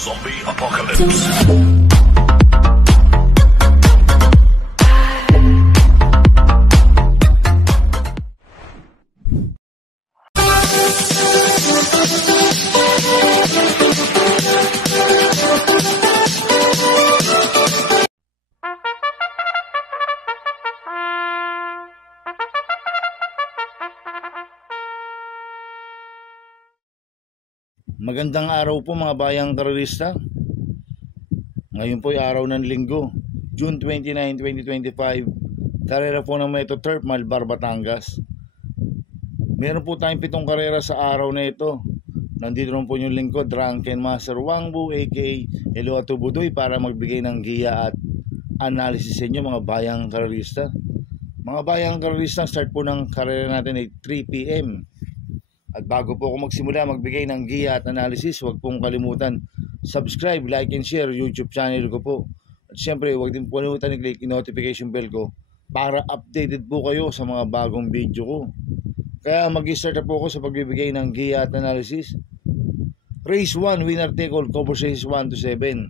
Zombie Apocalypse. Magandang araw po mga bayang karerista. Ngayon po ay araw ng linggo, June 29, 2025. Karera po ng Metro Turf, Malbar, Batangas. Meron po tayong 7 karera sa araw na ito. Nandito rin po yung lingkod, Drunken Master Wangbu aka Eloa Tubudoy, para magbigay ng giya at analysis sa inyo mga bayang karerista. Mga bayang karerista, start po ng karera natin ay 3 PM. At bago po ako magsimula magbigay ng giya at analysis, huwag pong kalimutan subscribe, like and share YouTube channel ko po. At syempre huwag din po kalimutan i-click yung notification bell ko para updated po kayo sa mga bagong video ko. Kaya mag-start na po ako sa pagbibigay ng giya at analysis. Race 1, winner take all, cover says 1 to 7.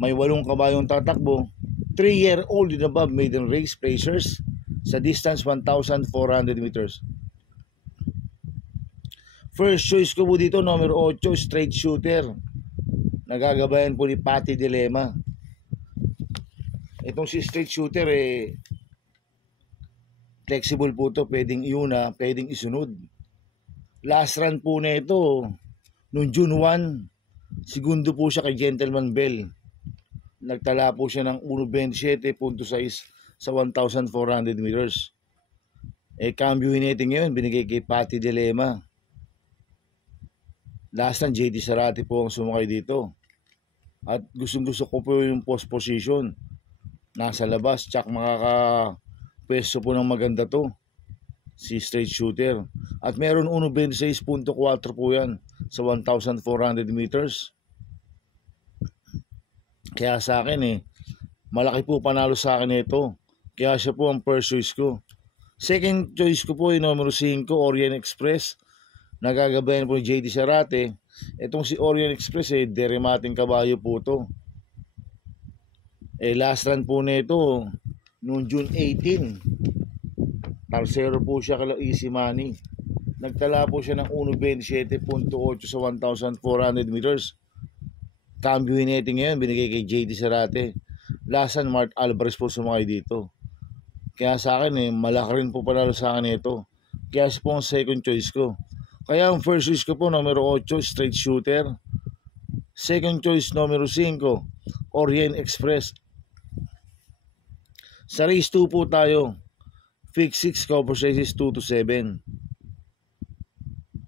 May 8 kabayong tatakbo. 3-year-old and above maiden race placers sa distance 1,400 meters. First choice ko po dito, number 8, straight shooter. Nagagabayan po ni Patty Dilema. Itong si straight shooter flexible po to, pwedeng iuna, pwedeng isunod. Last run po na ito, noong June 1, segundo po siya kay Gentleman Bell. Nagtala po siya ng 1.27.6 sa 1,400 meters. Cambio hitting ngayon, binigay kay Patty Dilema. Last time, JD Sarati po ang sumakay dito. At gustong-gusto ko po yung post position. Nasa labas, tsak makakapwesto po ng maganda to. Si straight shooter. At meron 1.26.4 po yan sa 1,400 meters. Kaya sa akin malaki po panalo sa akin ito. Kaya siya po ang first choice ko. Second choice ko po yung numero 5, Orient Express. Nagagabayan po ni JD Sarate. Itong si Orient Express deremating kabayo po to. Last run po na ito noong June 18. Tarsero po siya kala Easy Money. Nagtala po siya ng 1.27.8 sa 1,400 meters. Cambio hitting ngayon, binigay kay JD Sarate. Last run, Mark Alvarez po sumakay dito. Kaya sa akin malaki rin po panalo sa akin ito. Kaya siya po ang second choice ko. Kaya ang first choice ko po, numero 8, straight shooter. Second choice, numero 5, Orient Express. Sa race 2 po tayo, fix 6, cover says 2 to 7.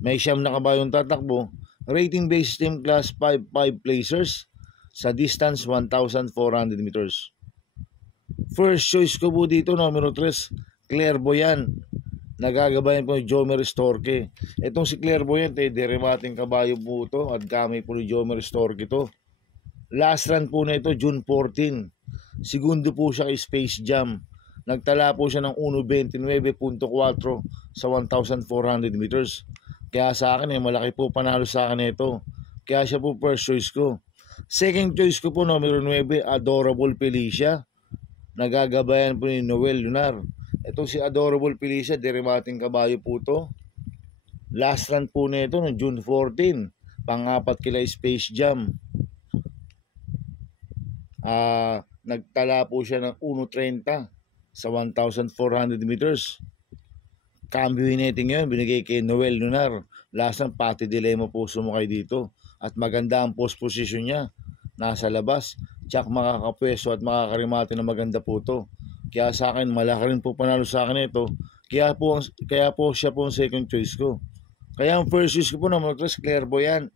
May 9 na kabayong tatakbo. Rating based team class 5 placers sa distance 1,400 meters. First choice ko po dito, numero 3, Clairvoyant. Nagagabayan po ni Jomer Storke. Itong si Clairvoyant deremating kabayo po ito at gamay po ni Jomer Storke ito. Last run po na ito, June 14. Segundo po siya kay Space Jam. Nagtala po siya ng 1.29.4 sa 1,400 meters. Kaya sa akin malaki po panalo sa akin ito. Kaya siya po first choice ko. Second choice ko po, numero 9, Adorable Felicia. Nagagabayan po ni Noel Lunar. Itong si Adorable Felicia, deremating kabayo po ito. Last run po na ito noong June 14. Pang-4 kila Space Jam. Nagtala po siya ng 1.30 sa 1,400 meters. Cambio hitting yun, binigay kay Noel Lunar. Last run, Patty Dilema po sumakay dito. At maganda ang post position niya. Nasa labas. Tsak makakapwesto at makakarimate na maganda po ito. Kaya sa akin, malaki rin po panalo sa akin ito. Kaya po siya po ang second choice ko. Kaya ang first choice ko po, numero 3, Clairvoyant.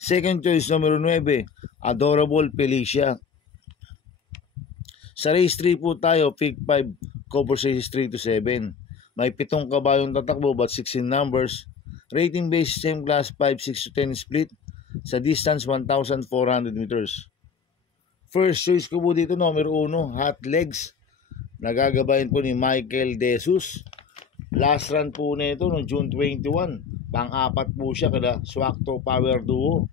Second choice, numero 9, Adorable Felicia. Sa race 3 po tayo, pick 5, cover says 3 to 7. May 7 kabayong tatakbo but 16 numbers. Rating based same class 5, 6 to 10 split sa distance 1,400 meters. First choice ko po dito, numero 1, Hot Legs. Nagagabayan po ni Michael De Jesus. Last run po na ito noong June 21. Pang-4 po siya kada Swakto Power Duo.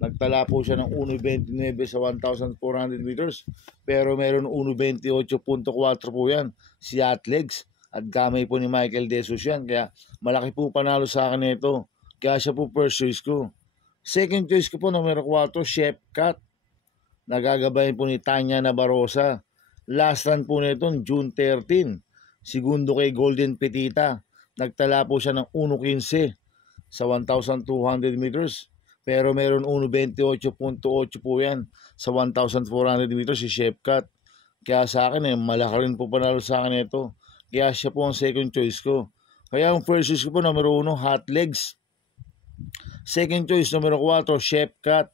Nagtala po siya ng 1.29 sa 1,400 meters. Pero meron 1.28.4 po yan. Si Atlegs. At gamay po ni Michael De Jesus yan. Kaya malaki po panalo sa akin nito. Kaya siya po first choice ko. Second choice ko po, numero 4, Chef Cat. Nagagabayan po ni Tanya Nabarosa. Last run po nito, June 13. Segundo kay Golden Petita. Nagtala po siya ng 1.15 sa 1,200 meters. Pero meron 1.28.8 po yan sa 1,400 meters si Chef Cat. Kaya sa akin malaki rin po panalo sa akin ito. Kaya siya po ang second choice ko. Kaya ang first choice ko po, numero 1, Hot Legs. Second choice, numero 4, Chef Cat.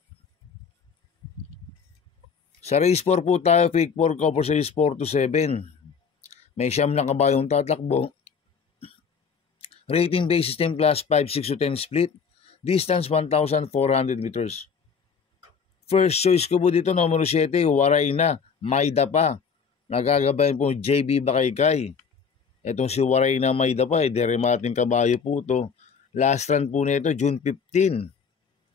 Sa race 4 po tayo, pick 4 cover sa race 4 to 7. May siyam na kabayong tatakbo. Rating base system class 5, 6 to 10 split. Distance 1,400 meters. First choice ko po dito, numero 7, Waray na, Mayda pa. Nagagabayan po JB Bakaykay. Itong si Waray na Mayda pa, deremating kabayo po to. Last run po nito, June 15.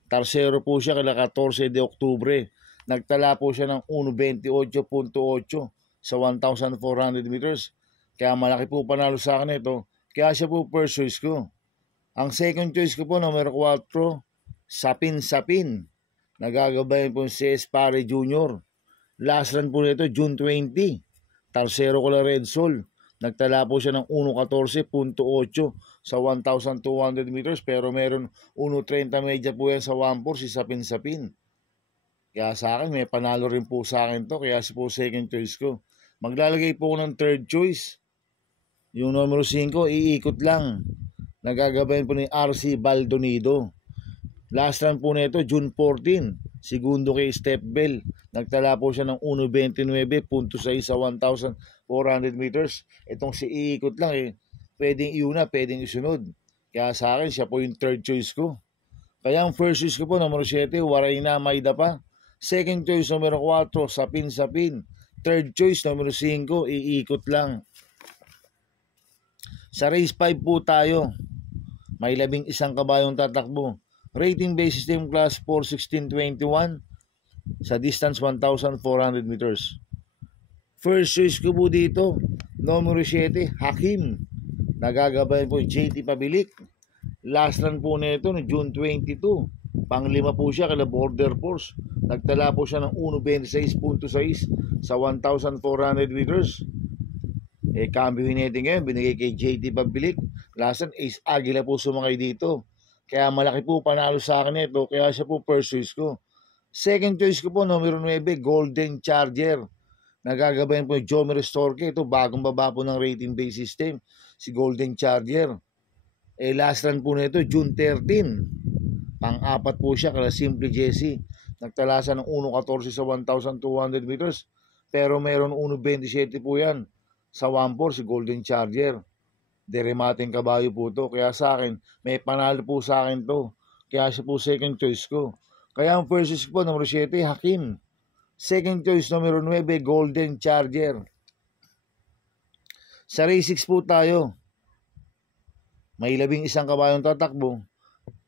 Tarsero po siya kala 14 de Oktubre. Nagtala po siya ng 1.28.8 sa 1,400 meters. Kaya malaki po panalo sa akin ito. Kaya siya po first choice ko. Ang second choice ko po, numero 4, Sapin Sapin. Nagagabayan po si Espare Jr. Last run po nito, June 20. Tarsero ko la Red Sol. Nagtala po siya ng 1.14.8 sa 1,200 meters. Pero meron 1.30 media po yan sa 1.4 si Sapin Sapin. Kaya sa akin, may panalo rin po sa akin to. Kaya si po second choice ko. Maglalagay po ko ng third choice. Yung numero 5, iikot lang. Nagagabayan po ni RC Baldonido. Last run po nito, June 14. Segundo kay Step Bell. Nagtala po siya ng 1.29.6 sa 1,400 meters. Itong si iikot lang pwedeng iuna, pwedeng isunod. Kaya sa akin, siya po yung third choice ko. Kaya ang first choice ko po, numero 7, Waray na, Mayda pa. Second choice, numero 4, Sapin Sapin. Third choice, numero 5, iikot lang. Sa race 5 po tayo. May 11 kabayong tatakbo. Rating base system class 4, 16, 21 sa distance 1,400 meters. First choice ko po dito, numero 7, Hakim. Nagagabayan po JT Pabilik. Last run po nito no June 22. Panglima po siya kala Border Force. Nagtala po siya ng 1.26.6 sa 1,400 meters. Cambio natin ngayon, binigay kay JT Pabilik. Last run, Ace Aguila po sumakay dito. Kaya malaki po panalo sa akin ito. Kaya siya po first choice ko. Second choice ko po, numero 9, Golden Charger. Nagagabayan po yung Jomer Storke. Ito, bagong baba po ng rating base system. Si Golden Charger. Last run po nito, June 13. Pang-apat po siya, kala Simple Jesse. Nagtalasa ng 1.14 sa 1,200 meters. Pero meron 1.27 po yan. Sa 1.4 si Golden Charger. Deremating kabayo po to. Kaya sa akin, may panalo po sa akin to. Kaya siya po second choice ko. Kaya ang first choice po, numero 7, Hakim. Second choice, numero 9, Golden Charger. Sa race 6 po tayo. May 11 kabayong tatakbo.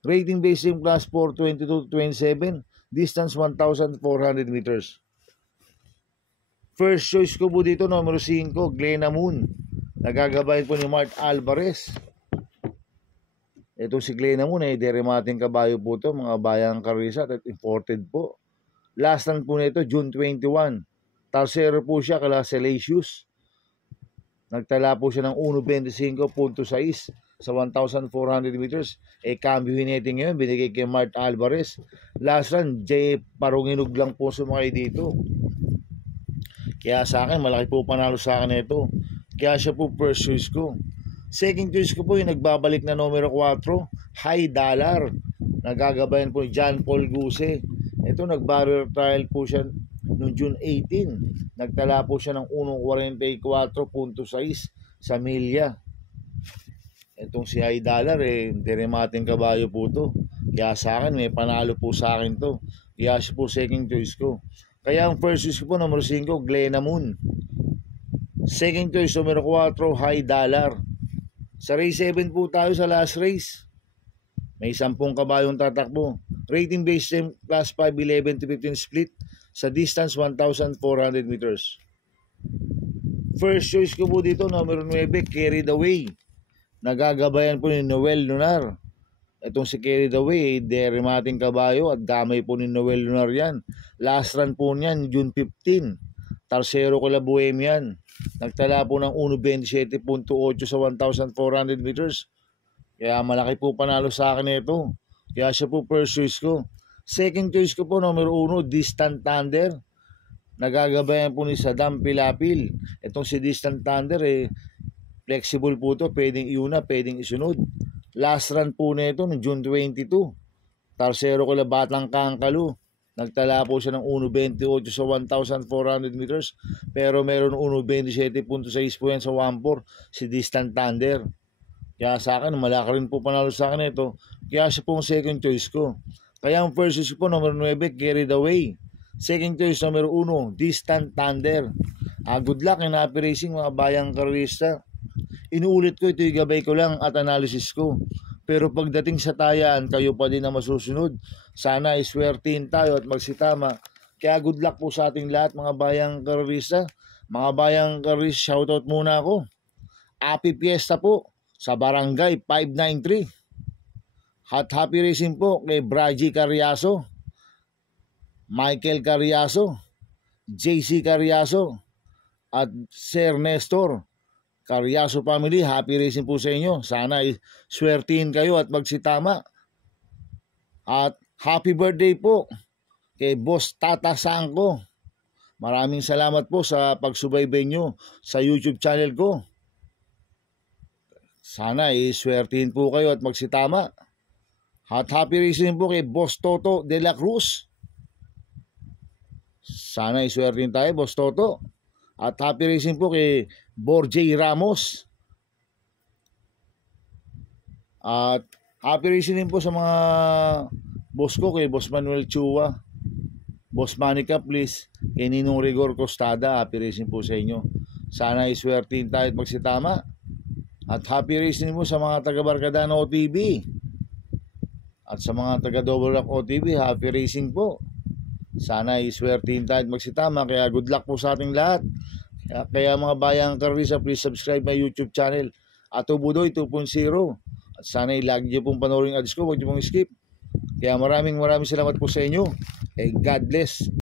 Rating base in class 4, 22-27. Distance 1,400 meters. First choice ko po dito, numero 5, Glenna Moon. Nagagabayan po ni Mart Alvarez. Ito si Glenna Moon deremating kabayo po to, mga bayang karisa at imported po. Last run po nito, June 21. Tarsero po siya kala Salacious. Nagtala po siya ng 1.25.6 sa 1,400 meters. Cambio natin ngayon, binigay kay Mart Alvarez. Last run, J. Parunginog lang po sumakay dito. Kaya sa akin, malaki po panalo sa akin ito. Kaya siya po first choice ko. Second choice ko po yung nagbabalik na numero 4, High Dollar. Nagagabayan po John Paul Guse. Ito, nag-barrier trial po siya noong June 18. Nagtala po siya ng 1.44.6 sa milya. Itong si High Dollar, deremating kabayo po to. Kaya sa akin, may panalo po sa akin to. Kaya siya po second choice ko. Kaya ang first choice ko po, numero 5, Glenna Moon. Second choice, numero 4, High Dollar. Sa race 7 po tayo sa last race. May 10 kabayong tatakbo. Rating based class 5, 11 to 15 split. Sa distance 1,400 meters. First choice ko po dito, number 9, Carried Away. Nagagabayan po ni Noel Lunar. Itong si Carried Away, deremating kabayo at damay po ni Noel Lunar yan. Last run po niyan, June 15. Tarsero ko la Bohemian. Nagtala po ng 1.27.8 sa 1,400 meters. Kaya malaki po panalo sa akin ito. Kaya siya po first choice ko. Second choice ko po, number 1, Distant Thunder. Nagagabayan po ni Saddam Pilapil. Itong si Distant Thunder, flexible po to. Pwedeng iuna, pwedeng isunod. Last run po na ito, June 22. Tarsero ko la Batang Kangkalu. Nagtala po siya ng 1.28 sa 1,400 meters. Pero meron 1.27.6 po yan sa 1.4, si Distant Thunder. Kaya sa akin, malaki rin po panalo sa akin ito. Kaya siya po ang second choice ko. Kaya ang first choice ko, number 9, Carried Away. Second choice, number 1, Distant Thunder. Good luck in happy racing mga bayang karista. Inuulit ko, ito yung gabay ko lang at analysis ko. Pero pagdating sa tayaan, kayo pa din na masusunod. Sana iswertihin tayo at magsitama. Kaya good luck po sa ating lahat mga bayang karista. Mga bayang karista, shoutout muna ako. Happy Fiesta po sa Barangay 593. At happy racing po kay Braji Carriazo, Michael Carriazo, JC Carriazo, at Sir Nestor Carriazo family. Happy racing po sa inyo. Sana swertihin kayo at magsitama. At happy birthday po kay Boss Tata Sangko. Maraming salamat po sa pagsubaybay nyo sa YouTube channel ko. Sana swertihin po kayo at magsitama. At happy racing po kay Boss Toto de la Cruz. Sana iswertihin tayo, Boss Toto. At happy racing po kay Borjay Ramos. At happy racing din po sa mga boss ko, kay Boss Manuel Chua, Boss Manica please, kay Ninong Rigor Costada. Happy racing po sa inyo. Sana iswertihin tayo at magsitama. At happy racing po sa mga taga Barkadana OTV. At sa mga taga Double Rock OTV, happy racing po. Sana iswertihin tayo at magsitama. Kaya good luck po sa ating lahat. Kaya mga bayang karisa, please subscribe my YouTube channel, Ato Budoy 2.0. At sana lagi niyo pong panoorin ads ko, huwag niyo pong skip. Kaya maraming salamat po sa inyo. God bless.